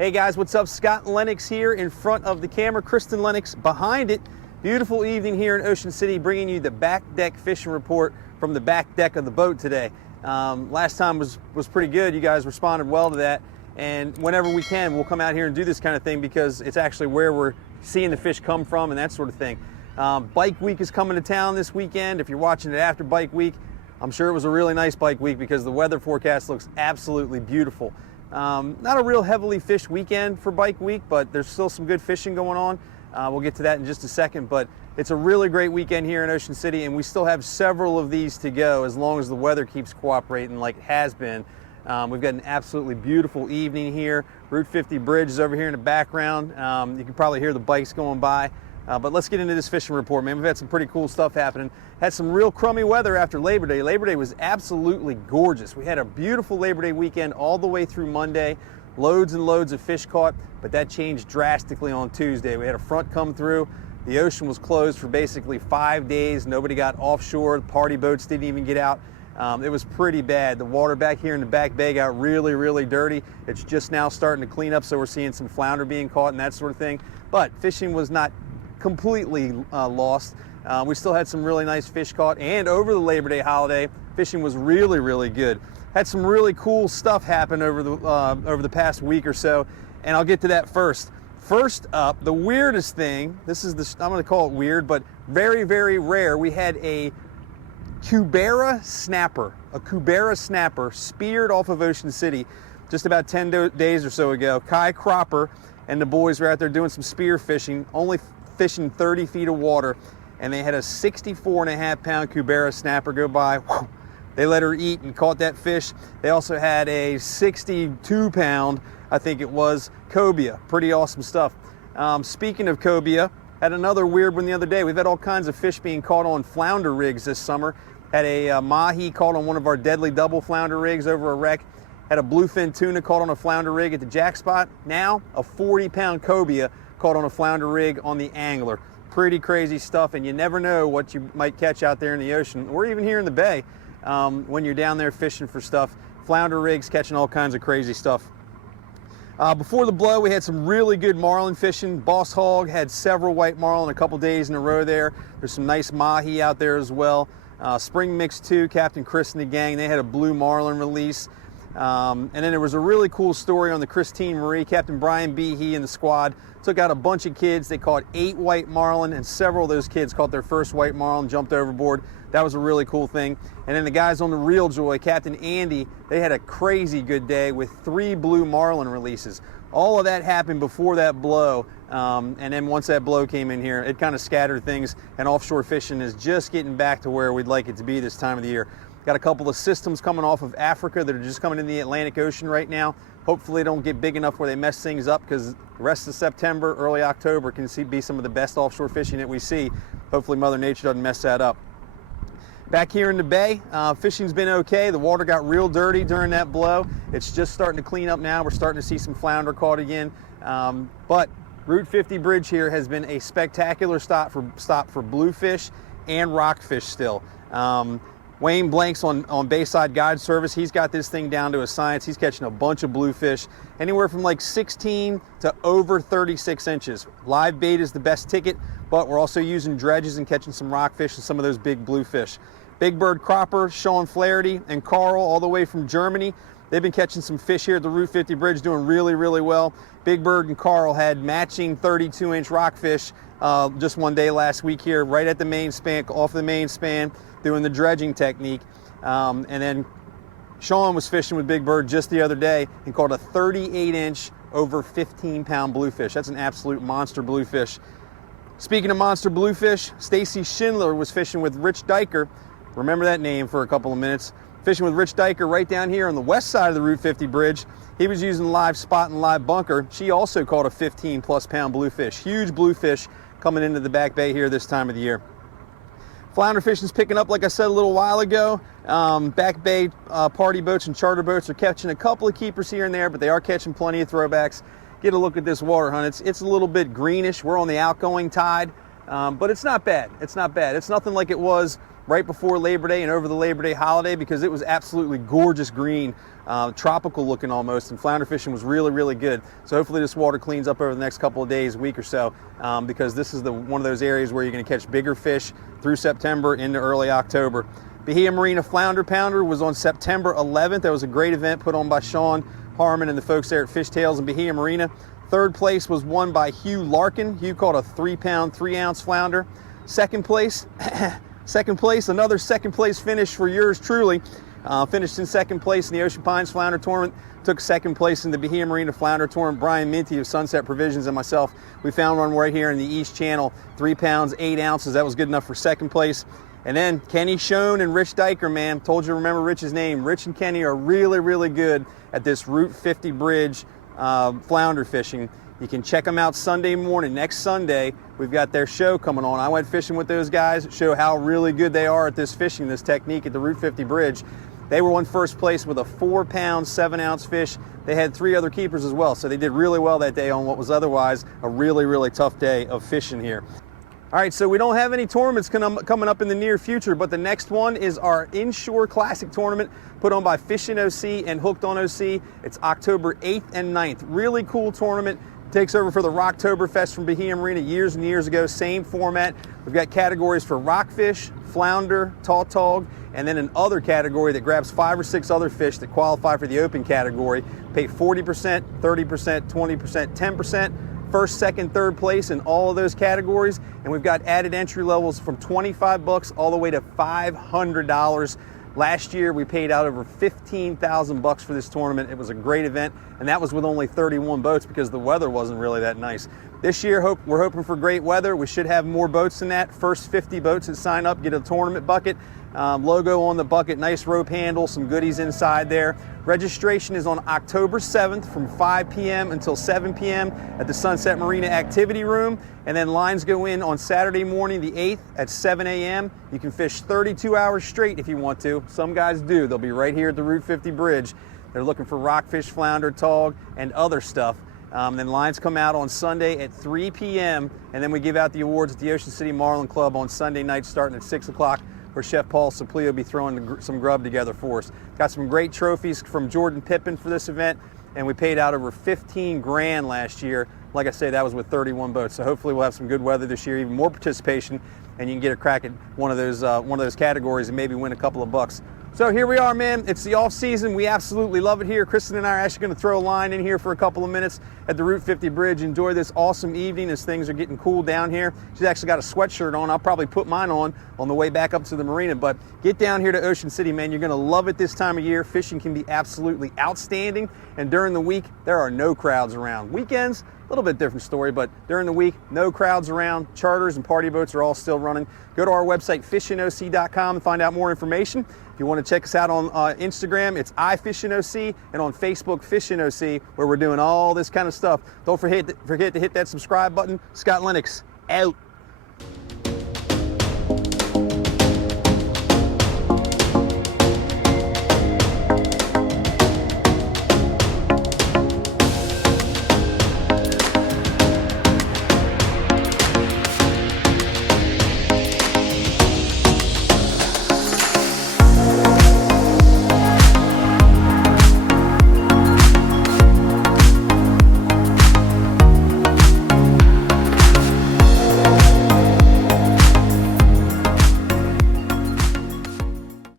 Hey guys, what's up? Scott Lenox here in front of the camera, Kristen Lenox behind it. Beautiful evening here in Ocean City, bringing you the back deck fishing report from the back deck of the boat today. Last time was pretty good. You guys responded well to that. And whenever we can, we'll come out here and do this kind of thing because it's actually where we're seeing the fish come from and that sort of thing. Bike week is coming to town this weekend. If you're watching it after bike week, I'm sure it was a really nice bike week because the weather forecast looks absolutely beautiful. Not a real heavily fished weekend for bike week, but there's still some good fishing going on. We'll get to that in just a second, but it's a really great weekend here in Ocean City, and we still have several of these to go as long as the weather keeps cooperating like it has been. We've got an absolutely beautiful evening here. Route 50 bridge is over here in the background. You can probably hear the bikes going by. But let's get into this fishing report, man. We've had some pretty cool stuff happening. Had some real crummy weather after Labor Day. Labor Day was absolutely gorgeous. We had a beautiful Labor Day weekend all the way through Monday. Loads and loads of fish caught, but that changed drastically on Tuesday. We had a front come through. The ocean was closed for basically 5 days. Nobody got offshore. Party boats didn't even get out. It was pretty bad. The water back here in the back bay got really, really dirty. It's just now starting to clean up, so we're seeing some flounder being caught and that sort of thing. But fishing was not completely lost. We still had some really nice fish caught, and over the Labor Day holiday, fishing was really, really good. Had some really cool stuff happen over the past week or so, and I'll get to that first. First up, the weirdest thing, I'm going to call it weird, but very, very rare. We had a Cubera snapper, speared off of Ocean City just about 10 days or so ago. Kai Cropper and the boys were out there doing some spear fishing, only fishing 30 feet of water, and they had a 64.5-pound Cubera snapper go by. Whew. They let her eat and caught that fish. They also had a 62-pound, I think it was, cobia. Pretty awesome stuff. Speaking of cobia, had another weird one the other day. We've had all kinds of fish being caught on flounder rigs this summer. Had a mahi caught on one of our deadly double flounder rigs over a wreck. Had a bluefin tuna caught on a flounder rig at the jack spot. Now, a 40-pound cobia caught on a flounder rig on the angler. Pretty crazy stuff, and you never know what you might catch out there in the ocean or even here in the bay when you're down there fishing for stuff. Flounder rigs catching all kinds of crazy stuff. Before the blow, we had some really good marlin fishing. Boss Hog had several white marlin a couple days in a row there. There's some nice mahi out there as well. Spring Mix 2, Captain Chris and the gang, they had a blue marlin release. And then there was a really cool story on the Christine Marie. Captain Brian B. He and the squad took out a bunch of kids. They caught 8 white marlin, and several of those kids caught their first white marlin, jumped overboard. That was a really cool thing. And then the guys on the Real Joy, Captain Andy, they had a crazy good day with 3 blue marlin releases. All of that happened before that blow, and then once that blow came in here, it kind of scattered things, and offshore fishing is just getting back to where we'd like it to be this time of the year. Got a couple of systems coming off of Africa that are just coming in the Atlantic Ocean right now. Hopefully they don't get big enough where they mess things up, because the rest of September, early October can be some of the best offshore fishing that we see. Hopefully Mother Nature doesn't mess that up. Back here in the bay, fishing's been okay. The water got real dirty during that blow. It's just starting to clean up now. We're starting to see some flounder caught again. But Route 50 bridge here has been a spectacular stop for bluefish and rockfish still. Wayne Blanks on Bayside Guide Service, he's got this thing down to a science. He's catching a bunch of bluefish, anywhere from like 16 to over 36 inches. Live bait is the best ticket, but we're also using dredges and catching some rockfish and some of those big bluefish. Big Bird Cropper, Sean Flaherty, and Carl all the way from Germany. They've been catching some fish here at the Route 50 bridge, doing really, really well. Big Bird and Carl had matching 32-inch rockfish just one day last week here, right at the main span, off the main span, doing the dredging technique. And then Sean was fishing with Big Bird just the other day and caught a 38-inch, over 15-pound bluefish. That's an absolute monster bluefish. Speaking of monster bluefish, Stacy Schindler was fishing with Rich Diker. Remember that name for a couple of minutes. Fishing with Rich Diker right down here on the west side of the Route 50 bridge. He was using live spot and live bunker. She also caught a 15-plus pound bluefish. Huge bluefish coming into the back bay here this time of the year. Flounder fishing's picking up, like I said a little while ago. Back bay party boats and charter boats are catching a couple of keepers here and there, but they are catching plenty of throwbacks. Get a look at this water, hon. It's a little bit greenish. We're on the outgoing tide, but it's not bad. It's not bad. It's nothing like it was right before Labor Day and over the Labor Day holiday because it was absolutely gorgeous green, tropical looking almost, and flounder fishing was really, really good. So hopefully this water cleans up over the next couple of days, week or so, because this is one of those areas where you're going to catch bigger fish through September into early October. Bahia Marina Flounder Pounder was on September 11th. That was a great event put on by Sean Harmon and the folks there at Fishtails in Bahia Marina. Third place was won by Hugh Larkin. Hugh caught a 3-pound, 3-ounce flounder. Second place, another second place finish for yours truly. Finished in second place in the Ocean Pines Flounder Tournament. Took second place in the Bahia Marina Flounder Tournament. Brian Minty of Sunset Provisions and myself, we found one right here in the East Channel, 3 pounds, 8 ounces. That was good enough for second place. And then Kenny Schoen and Rich Diker, man. Told you to remember Rich's name. Rich and Kenny are really, really good at this Route 50 bridge flounder fishing. You can check them out Sunday morning. Next Sunday, we've got their show coming on. I went fishing with those guys, show how really good they are at this fishing, this technique at the Route 50 bridge. They were in first place with a 4-pound, 7-ounce fish. They had 3 other keepers as well, so they did really well that day on what was otherwise a really, really tough day of fishing here. All right, so we don't have any tournaments coming up in the near future, but the next one is our Inshore Classic Tournament put on by Fishin' OC and Hooked on OC. It's October 8th and 9th. Really cool tournament. Takes over for the Rocktoberfest from Bahia Marina years and years ago. Same format. We've got categories for rockfish, flounder, tautog, and then an other category that grabs 5 or 6 other fish that qualify for the open category. Pay 40%, 30%, 20%, 10%. First, second, third place in all of those categories, and we've got added entry levels from $25 all the way to $500. Last year we paid out over $15,000 for this tournament. It was a great event, and that was with only 31 boats because the weather wasn't really that nice. This year we're hoping for great weather. We should have more boats than that. First 50 boats that sign up get a tournament bucket. Logo on the bucket, nice rope handle, some goodies inside there. Registration is on October 7th from 5 p.m. until 7 p.m. at the Sunset Marina Activity Room, and then lines go in on Saturday morning the 8th at 7 a.m. You can fish 32 hours straight if you want to. Some guys do. They'll be right here at the Route 50 bridge. They're looking for rockfish, flounder, tog, and other stuff. Then lines come out on Sunday at 3 p.m. and then we give out the awards at the Ocean City Marlin Club on Sunday night starting at 6 o'clock. Where Chef Paul Suplio will be throwing some grub together for us. Got some great trophies from Jordan Pippin for this event, and we paid out over 15 grand last year. Like I say, that was with 31 boats. So hopefully we'll have some good weather this year, even more participation, and you can get a crack at one of those categories and maybe win a couple of bucks. So here we are, man. It's the off season. We absolutely love it here. Kristen and I are actually going to throw a line in here for a couple of minutes at the Route 50 bridge. Enjoy this awesome evening as things are getting cool down here. She's actually got a sweatshirt on. I'll probably put mine on the way back up to the marina. But get down here to Ocean City, man. You're going to love it this time of year. Fishing can be absolutely outstanding. And during the week, there are no crowds around. Weekends, a little bit different story, but during the week, no crowds around. Charters and party boats are all still running. Go to our website, fishinoc.com, and find out more information. If you want to check us out on Instagram, it's iFishingOC, and on Facebook, FishingOC, where we're doing all this kind of stuff. Don't forget to hit that subscribe button. Scott Lenox, out.